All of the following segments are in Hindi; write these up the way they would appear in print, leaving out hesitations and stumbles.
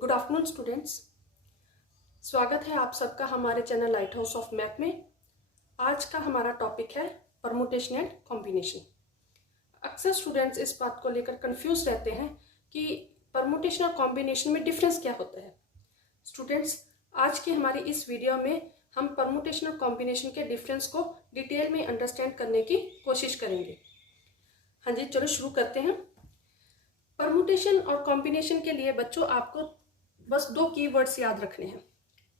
Good afternoon students. स्वागत है आप सबका हमारे channel light house of math में। आज का हमारा टॉपिक है परमुटेशन एंड कॉम्बिनेशन। अक्सर स्टूडेंट्स इस बात को लेकर कंफ्यूज रहते हैं कि परमुटेशन और कॉम्बिनेशन में डिफरेंस क्या होता है। स्टूडेंट्स, आज की हमारी इस वीडियो में हम परमुटेशन और कॉम्बिनेशन के डिफरेंस को डिटेल में अंडरस्टैंड करने की कोशिश करेंगे। हाँ जी, चलो शुरू करते हैं। परमुटेशन और कॉम्बिनेशन के लिए बच्चों आपको बस दो कीवर्ड्स याद रखने हैं।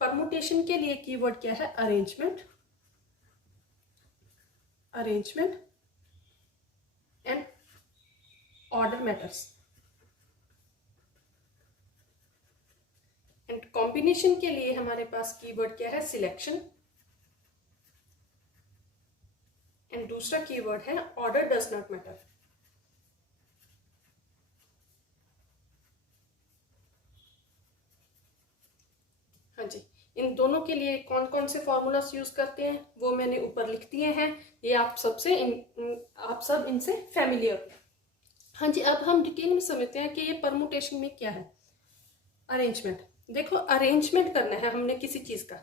परमुटेशन के लिए कीवर्ड क्या है? Arrangement and order matters. And combination के लिए हमारे पास कीवर्ड क्या है? सिलेक्शन। एंड दूसरा कीवर्ड है ऑर्डर डज नॉट मैटर। हाँ जी, इन दोनों के लिए कौन कौन से फॉर्मूलास यूज करते हैं वो मैंने ऊपर लिख दिए हैं। ये आप सब इनसे फैमिलियर। हाँ जी, अब हम डिटेल में समझते हैं कि ये परमुटेशन में क्या है। अरेंजमेंट। देखो, अरेंजमेंट करना है हमने किसी चीज का।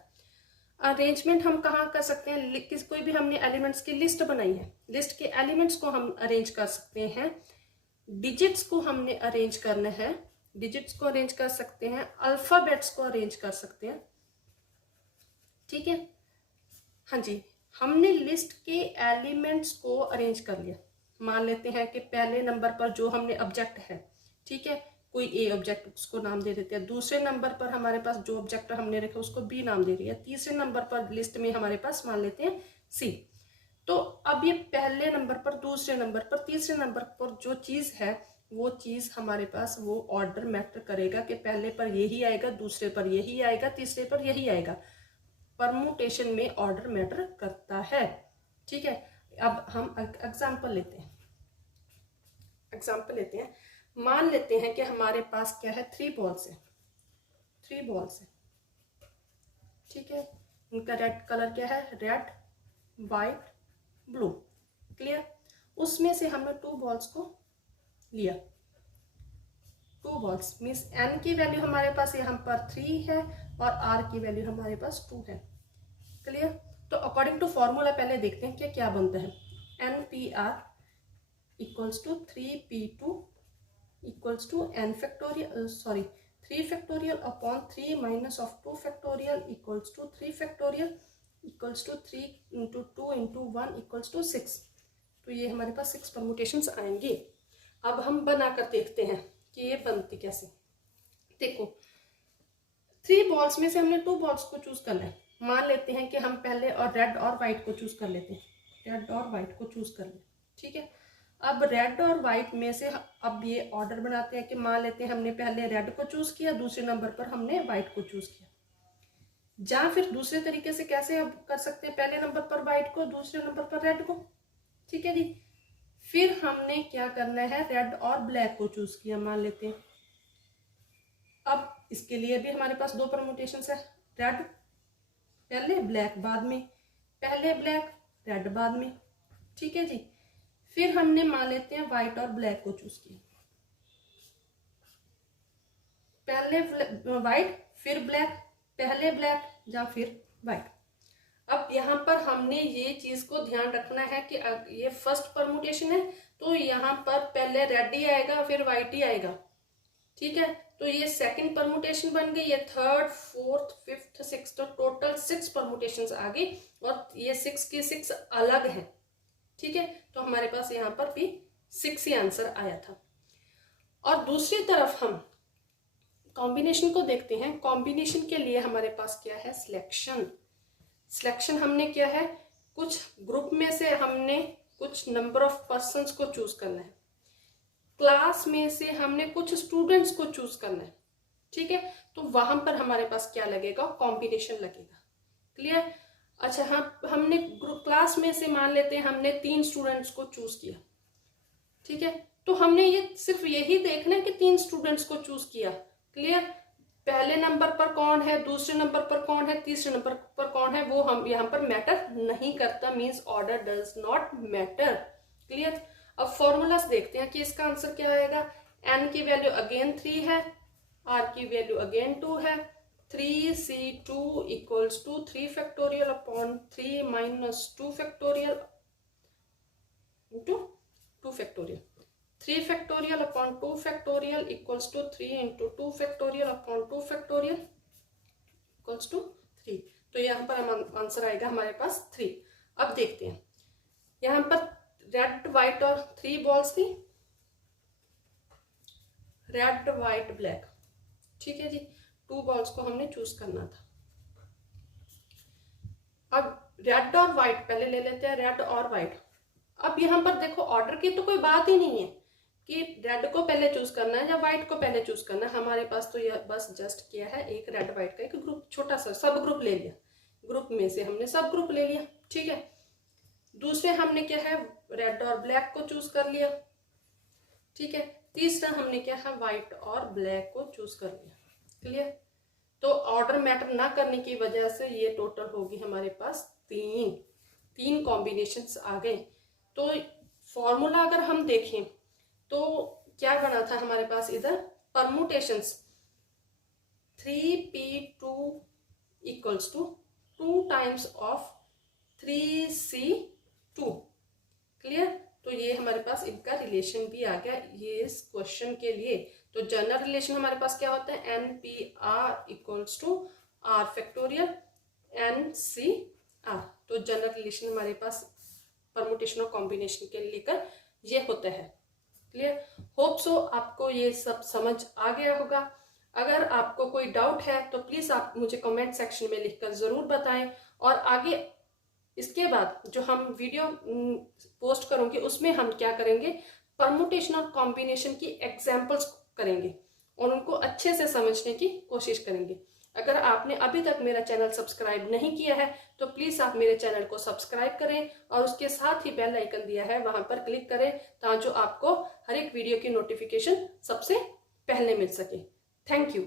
अरेंजमेंट हम कहाँ कर सकते हैं? कोई भी हमने एलिमेंट्स की लिस्ट बनाई है, लिस्ट के एलिमेंट्स को हम अरेंज कर सकते हैं। डिजिट्स को हमने अरेंज करना है, डिजिट्स को अरेंज कर सकते हैं, अल्फाबेट्स को अरेंज कर सकते हैं। ठीक है, हाँ जी, हमने लिस्ट के एलिमेंट्स को अरेंज कर लिया। मान लेते हैं कि पहले नंबर पर जो हमने ऑब्जेक्ट है, ठीक है, कोई ए ऑब्जेक्ट, उसको नाम दे देते हैं। दूसरे नंबर पर हमारे पास जो ऑब्जेक्ट हमने रखा उसको बी नाम दे दिया। तीसरे नंबर पर लिस्ट में हमारे पास मान लेते हैं सी। तो अब ये पहले नंबर पर, दूसरे नंबर पर, तीसरे नंबर पर जो चीज है वो चीज हमारे पास वो ऑर्डर मैटर करेगा कि पहले पर यही आएगा, दूसरे पर यही आएगा, तीसरे पर यही आएगा। परमुटेशन में ऑर्डर मैटर करता है। ठीक है, अब हम एग्जांपल लेते हैं। मान लेते हैं कि हमारे पास क्या है? 3 बॉल्स है। ठीक है, इनका रेड कलर क्या है? Red, white, blue. क्लियर? उसमें से हमने 2 बॉल्स को लिया। 2 बॉल्स मीन्स n की वैल्यू हमारे पास यहाँ पर 3 है और r की वैल्यू हमारे पास 2 है। क्लियर? तो अकॉर्डिंग टू फॉर्मूला पहले देखते हैं कि क्या बनता है। NPR equals to 3P2 equals to n factorial 3 factorial upon 3 minus of 2 factorial equals to 3 factorial equals to 3 into 2 into 1 equals to 6। तो ये हमारे पास 6 परमुटेशंस आएंगे। अब हम बनाकर देखते हैं कि ये बनती कैसे। देखो, 3 बॉल्स में से हमने 2 बॉल्स को चूज करना है। मान लेते हैं कि हम पहले और रेड और व्हाइट को चूज कर लेते हैं। ठीक है, अब रेड और व्हाइट में से अब ये ऑर्डर बनाते हैं कि मान लेते हैं हमने पहले रेड को चूज किया, दूसरे नंबर पर हमने व्हाइट को चूज किया। या फिर दूसरे तरीके से कैसे अब कर सकते हैं? पहले नंबर पर व्हाइट को, दूसरे नंबर पर रेड को। ठीक है जी, फिर हमने क्या करना है? रेड और ब्लैक को चूज किया मान लेते हैं। अब इसके लिए भी हमारे पास 2 परमुटेशंस है। रेड पहले, ब्लैक बाद में, पहले ब्लैक, रेड बाद में। ठीक है जी, फिर हमने मान लेते हैं व्हाइट और ब्लैक को चूज किया। पहले व्हाइट फिर ब्लैक, पहले ब्लैक या फिर व्हाइट। अब यहाँ पर हमने ये चीज को ध्यान रखना है कि ये फर्स्ट परमुटेशन है तो यहाँ पर पहले रेड ही आएगा फिर व्हाइट ही आएगा। ठीक है, तो ये सेकंड परमुटेशन बन गई। ये third, fourth, fifth, sixth, total 6 permutations आ गई और ये 6 की 6 अलग हैं। ठीक है, तो हमारे पास यहाँ पर भी 6 ही आंसर आया था। और दूसरी तरफ हम कॉम्बिनेशन को देखते हैं। कॉम्बिनेशन के लिए हमारे पास क्या है? सिलेक्शन हमने क्या है? कुछ ग्रुप में से हमने कुछ नंबर ऑफ पर्सन्स को चूज करना है। क्लास में से हमने कुछ स्टूडेंट्स को चूज करना है। ठीक है, तो वहां पर हमारे पास क्या लगेगा? कॉम्बिनेशन लगेगा। क्लियर? अच्छा, हमने क्लास में से मान लेते हैं हमने 3 स्टूडेंट्स को चूज किया। ठीक है, तो हमने ये सिर्फ यही देखना है कि 3 स्टूडेंट्स को चूज किया। क्लियर? पहले नंबर पर कौन है, दूसरे नंबर पर कौन है, तीसरे नंबर पर कौन है, वो हम यहाँ पर मैटर नहीं करता। Means order does not matter. Clear? अब फॉर्मूलास देखते हैं कि इसका आंसर क्या आएगा। n की वैल्यू अगेन 3 है, आर की वैल्यू अगेन 2 है। 3c2 equals to 3 factorial upon 3 minus 2 factorial into 2 factorial. 3 factorial upon 2 factorial equals to 3 into 2 factorial upon 2 factorial equals to 3। तो यहाँ पर हम आंसर आएगा हमारे पास 3। अब देखते हैं, यहाँ पर रेड व्हाइट और 3 बॉल्स थी, रेड व्हाइट ब्लैक, ठीक है जी। 2 बॉल्स को हमने चूज करना था। अब रेड और व्हाइट पहले ले लेते हैं, रेड और व्हाइट। अब यहाँ पर देखो ऑर्डर की तो कोई बात ही नहीं है कि रेड को पहले चूज करना है या व्हाइट को पहले चूज करना है। हमारे पास तो यह बस जस्ट किया है एक रेड व्हाइट का एक ग्रुप, छोटा सा सब ग्रुप ले लिया, ग्रुप में से हमने सब ग्रुप ले लिया, ठीक है। दूसरे हमने क्या है, रेड और ब्लैक को चूज कर लिया, ठीक है। तीसरा हमने क्या है, व्हाइट और ब्लैक को चूज कर लिया, क्लियर। तो ऑर्डर मैटर ना करने की वजह से ये टोटल होगी हमारे पास 3 कॉम्बिनेशंस आ गए। तो फॉर्मूला अगर हम देखें तो क्या बना था हमारे पास इधर, permutations 3p2 equals to 2 times of 3c2, clear. तो ये हमारे पास इनका रिलेशन भी आ गया ये इस क्वेश्चन के लिए। तो जनरल रिलेशन हमारे पास क्या होता है, NPR equals to R factorial NCR। तो जनरल रिलेशन हमारे पास परमुटेशन और कॉम्बिनेशन के लेकर ये होता है, क्लियर। होप सो आपको ये सब समझ आ गया होगा। अगर आपको कोई डाउट है तो प्लीज आप मुझे कमेंट सेक्शन में लिखकर जरूर बताएं, और आगे इसके बाद जो हम वीडियो पोस्ट करूंगी उसमें हम क्या करेंगे, परमुटेशन और कॉम्बिनेशन की एग्जांपल्स करेंगे और उनको अच्छे से समझने की कोशिश करेंगे। अगर आपने अभी तक मेरा चैनल सब्सक्राइब नहीं किया है तो प्लीज आप मेरे चैनल को सब्सक्राइब करें और उसके साथ ही बेल आइकन दिया है वहां पर क्लिक करें ताकि आपको हर एक वीडियो की नोटिफिकेशन सबसे पहले मिल सके। Thank you.